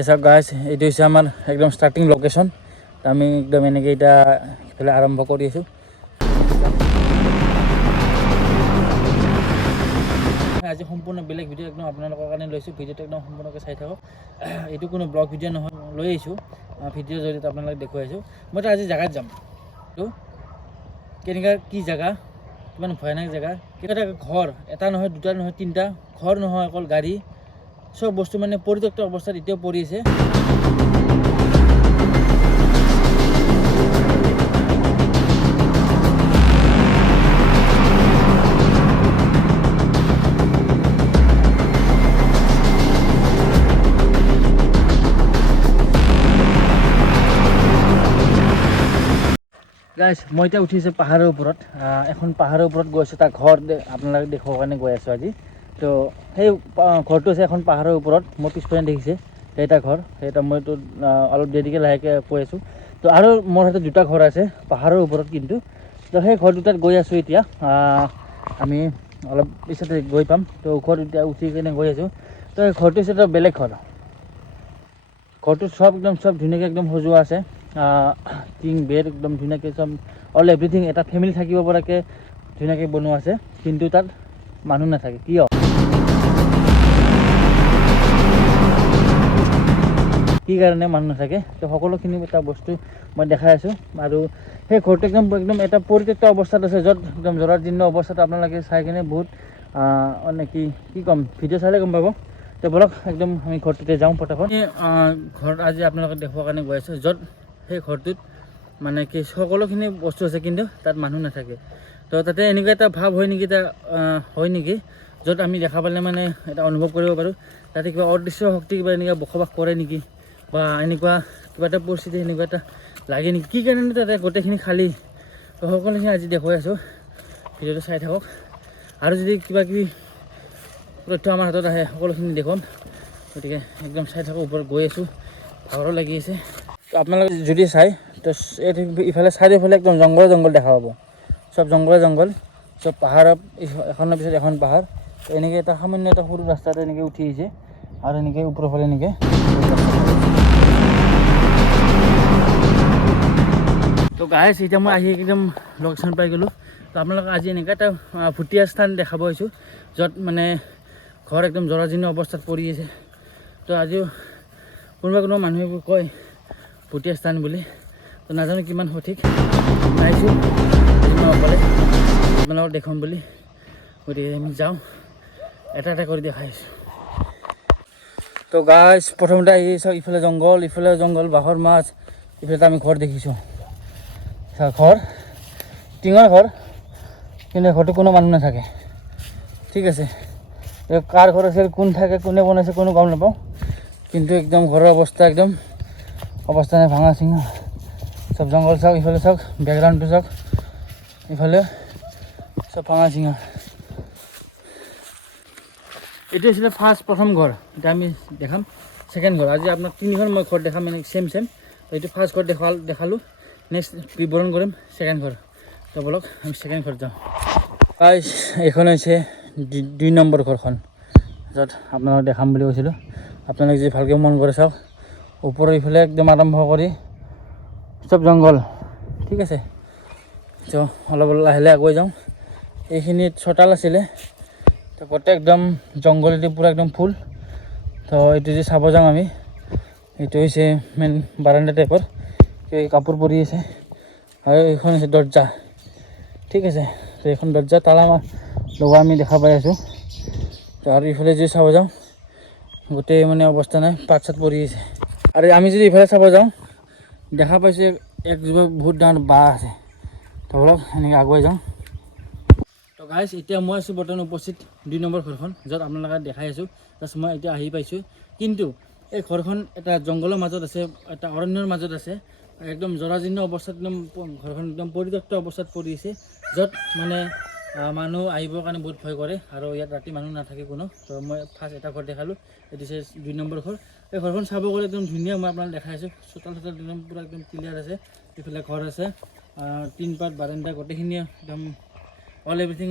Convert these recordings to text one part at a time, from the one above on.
এসব গাছ এইটো হৈছে আমাৰ একদম ষ্টাৰ্টিং লোকেশ্যন। আমি একদম এনেকৈ এতিয়া ইফালে আৰম্ভ কৰি আছোঁ। আজি সম্পূৰ্ণ বেলেগ ভিডিঅ' একদম আপোনালোকৰ কাৰণে লৈছোঁ। ভিডিঅ'টো একদম সম্পূৰ্ণকৈ চাই থাকক। এইটো কোনো ব্লগ ভিডিঅ' নহয়, লৈ আহিছোঁ ভিডিঅ'ৰ জৰিয়তে আপোনালোকক দেখুৱাইছোঁ। মই আজি জেগাত যাম, তো কেনেকুৱা কি জেগা, কিমান ভয়ানক জেগা, কেনেকুৱা ঘৰ, এটা নহয় দুটা নহয় তিনিটা ঘৰ নহয়, অকল গাড়ী, চব বস্তু মানে পৰিত্যক্ত অৱস্থাত এতিয়াও পৰি আছে। গাইজ মই এতিয়া উঠিছোঁ পাহাৰৰ ওপৰত। এখন পাহাৰৰ ওপৰত গৈ আছোঁ, তাৰ ঘৰ আপোনালোকে দেখুৱাৰ কাৰণে গৈ আছোঁ আজি। তো সেই ঘৰটো আছে এখন পাহাৰৰ ওপৰত, মই পিছফালে দেখিছে সেইটা ঘৰ, সেইটা মইতো অলপ দেৰিকৈ লাহেকৈ কৈ আছোঁ। তো আৰু মোৰ হাতত দুটা ঘৰ আছে পাহাৰৰ ওপৰত কিন্তু। তো সেই ঘৰ দুটাত গৈ আছোঁ এতিয়া। আমি অলপ পিছতে গৈ পাম। তো ঘৰত এতিয়া উঠি কিনে গৈ আছোঁ। তো সেই ঘৰটো হৈছে এটা বেলেগ ঘৰ। ঘৰটোত চব ধুনীয়াকৈ একদম সজোৱা আছে। টিং বেড একদম ধুনীয়াকৈ চব অল এভৰিথিং, এটা ফেমিলি থাকিব পৰাকৈ ধুনীয়াকৈ বনোৱা আছে। কিন্তু তাত মানুহ নাথাকে। কিয়? কি কাৰণে মানুহ নাথাকে? তো সকলোখিনি এটা বস্তু মই দেখাই আছোঁ। আৰু সেই ঘৰটো একদম এটা পৰিত্যক্ত অৱস্থাত আছে, য'ত একদম জৰাজীৰ্ণ অৱস্থাত আপোনালোকে চাই কিনে বহুত মানে কি ক'ম, ভিডিঅ' চালে গম পাব। তো বলক একদম আমি ঘৰটোতে যাওঁ পটাপট। ঘৰত আজি আপোনালোকে দেখুৱাৰ কাৰণে গৈ আছোঁ, য'ত সেই ঘৰটোত মানে কি সকলোখিনি বস্তু আছে কিন্তু তাত মানুহ নাথাকে। তো তাতে এনেকুৱা এটা ভাৱ হয় নেকি, য'ত আমি দেখা পালে মানে এটা অনুভৱ কৰিব পাৰোঁ তাতে কিবা অদৃশ্য শক্তি কিবা এনেকুৱা বসবাস কৰে নেকি, বা এনেকুৱা কিবা এটা পৰিস্থিতি এনেকুৱা এটা লাগে নেকি, কি কাৰণে তাতে গোটেইখিনি খালী। তো সকলোখিনি আজি দেখুৱাই আছোঁ, ভিডিঅ'টো চাই থাকক। আৰু যদি কিবা কিবি তথ্য আমাৰ হাতত আহে সকলোখিনি দেখুৱাম, গতিকে একদম চাই থাকক। ওপৰত গৈ আছোঁ, ভাগৰো লাগি আছে। তো আপোনালোকে যদি চাই, তো ইফালে চাৰিওফালে একদম জংঘল দেখা পাব, চব জংঘল, চব পাহাৰৰ এখনৰ পিছত এখন পাহাৰ। তো এনেকৈ এটা সামান্য এটা সৰু ৰাস্তাটো এনেকৈ উঠি আহিছে, আৰু এনেকৈ ওপৰৰ ফালে এনেকৈ। তো গাইজ এতিয়া মই আহি একদম লোকেশ্যন পাই গ'লোঁ। তো আপোনালোকে আজি এনেকৈ এটা ভুটীয়া স্থান দেখাব আহিছোঁ, য'ত মানে ঘৰ একদম জৰাজীৰ্ণ অৱস্থাত পৰি আছে। তো আজিও কোনোবা মানুহে কয় ভুটীয়া স্থান বুলি, তো নাজানো কিমান সঠিক। আহিছোঁ মই অকলে আপোনালোকক দেখুৱাম বুলি, গতিকে আমি যাওঁ, এটা কৰি দেখাইছোঁ। তো গাইজ প্ৰথমতে আহি চাওক, ইফালে জংঘল, বাঁহৰ মাছ, ইফালে আমি ঘৰ দেখিছোঁ। ঘৰ টিঙৰ ঘৰ, কিন্তু ঘৰটো কোনো মানুহ নাথাকে। ঠিক আছে, কাৰ ঘৰ আছে, কোন থাকে, কোনে বনাইছে কোনো গম নাপাওঁ। কিন্তু একদম ঘৰৰ অৱস্থা নাই, ভাঙা চিঙা, চব জংঘল চাওক, ইফালে চাওক বেকগ্ৰাউণ্ডটো চাওক, ইফালে চব ভাঙা চিঙা। এইটো আছিলে প্ৰথম ঘৰ। এতিয়া আমি দেখাম ছেকেণ্ড ঘৰ। আজি আপোনাক তিনিখন মই ঘৰ দেখাম, এনেকৈ ছেম। তো এইটো ফাৰ্ষ্ট ঘৰ দেখালোঁ, নেক্সট বিৱৰণ কৰিম ছেকেণ্ড ঘৰ। তো বলক আমি ছেকেণ্ড ঘৰত যাওঁ। গাইজ এইখন হৈছে 2 নম্বৰ ঘৰখন, য'ত আপোনালোকক দেখাম বুলি কৈছিলোঁ। আপোনালোকে যদি ভালকৈ মন কৰে চাওক, ওপৰৰ ইফালে একদম আৰম্ভ কৰি চব জংঘল। ঠিক আছে, তো অলপ লাহে আগুৱাই যাওঁ। এইখিনিত চোতাল আছিলে, তো গোটেই একদম জংঘলেদি পূৰা একদম ফুল। তো এইটো যে চাব যাওঁ আমি, এইটো হৈছে মেইন বাৰাণ্ডা টাইপৰ, কাপোৰ পৰি আছে। আৰু এইখন হৈছে দৰ্জা। ঠিক আছে, তো এইখন দৰ্জা তালা লগা আমি দেখা পাই আছোঁ। তো আৰু ইফালে যদি চাব যাওঁ, গোটেই মানে অৱস্থা নাই, পাত চাত পৰি আছে। আৰু আমি যদি ইফালে চাব যাওঁ, দেখা পাইছোঁ একজোপা বহুত ডাঙৰ বাঁহ আছে। তো অলপ এনেকৈ আগুৱাই যাওঁ। তো গাইজ এতিয়া মই আছোঁ বৰ্তমান উপস্থিত 2 নম্বৰ ঘৰখন, য'ত আপোনালোকে দেখাই আছোঁ। জাষ্ট মই এতিয়া আহি পাইছোঁ। কিন্তু এই ঘৰখন এটা জংঘলৰ মাজত আছে, এটা অৰণ্যৰ মাজত আছে, একদম জৰাজীৰ্ণ অৱস্থাত, ঘৰখন একদম পৰিত্যক্ত অৱস্থাত পৰি আছে, য'ত মানে মানুহ আহিবৰ কাৰণে বহুত ভয় কৰে, আৰু ইয়াত ৰাতি মানুহ নাথাকে কোনো। তো মই ফাৰ্ষ্ট এটা ঘৰ দেখালোঁ, এইটো হৈছে 2 নম্বৰ ঘৰ। এই ঘৰখন চাব গ'লে একদম ধুনীয়া, মই আপোনাক দেখাই আছোঁ। চোতাল একদম পূৰা একদম ক্লিয়াৰ আছে। ইফালে ঘৰ আছে, 3 পাত বাৰাণ্ডা, গোটেইখিনি একদম অল এভৰিথিং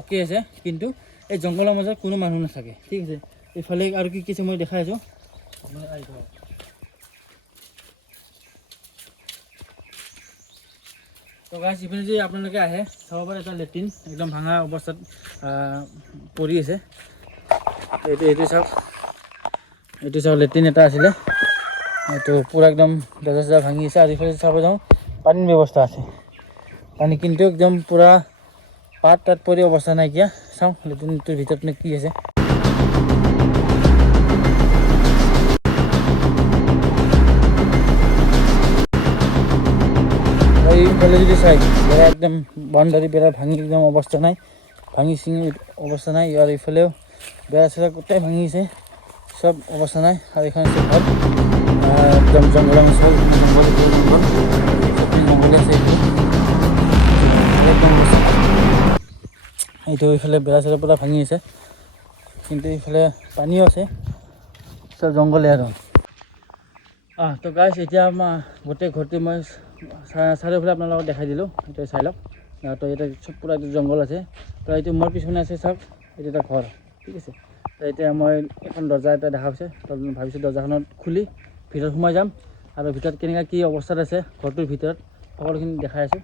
অ'কে আছে। কিন্তু এই জংঘলৰ মাজত কোনো মানুহ নাথাকে। ঠিক আছে, এইফালে আৰু কি আছে মই দেখাই আছোঁ। তো গাইছ ইফালে যদি আপোনালোকে আহে চাব পাৰে এটা লেট্ৰিন একদম ভাঙা অৱস্থাত পৰি আছে। এইটো চাওক লেট্ৰিন এটা আছিলে, এইটো পূৰা একদম দৰ্জা চৰ্জা ভাঙি আছে। আৰু ইফালে চাব যাওঁ পানীৰ ব্যৱস্থা আছে, পানী কিন্তু একদম পূৰা পাত তাত পৰি অৱস্থা নাইকিয়া। চাওঁ লেট্ৰিনটোৰ ভিতৰত নে কি আছে। এইফালে যদি চাই বেৰা একদম বাউণ্ডাৰী বেৰা ভাঙি একদম অৱস্থা নাই, ভাঙি চিঙি অৱস্থা নাই। আৰু এইফালেও বেৰা চেৰা গোটেই ভাঙিছে, চব অৱস্থা নাই। আৰু এইখন আছে ঘৰ, একদম জংঘল অঞ্চল, জংঘল আছে এইটো। এইফালে বেৰা চেৰা পূৰা ভাঙি আছে, কিন্তু এইফালে পানীও আছে, চব জংঘলে আৰু। তো গাইছ এতিয়া গোটেই ঘৰটো মই চাৰিওফালে আপোনালোকক দেখাই দিলোঁ, এইটো চাই লওক। তো ইয়াতে চব পূৰা এইটো জংঘল আছে। তো এইটো মোৰ পিছনে আছে চাওক, এইটো এটা ঘৰ, ঠিক আছে। তো এতিয়া মই এখন দৰ্জা এটা দেখা পাইছে, তো ভাবিছোঁ দৰ্জাখনত খুলি ভিতৰত সোমাই যাম আৰু ভিতৰত কেনেকুৱা কি অৱস্থাত আছে ঘৰটোৰ ভিতৰত সকলোখিনি দেখাই আছোঁ।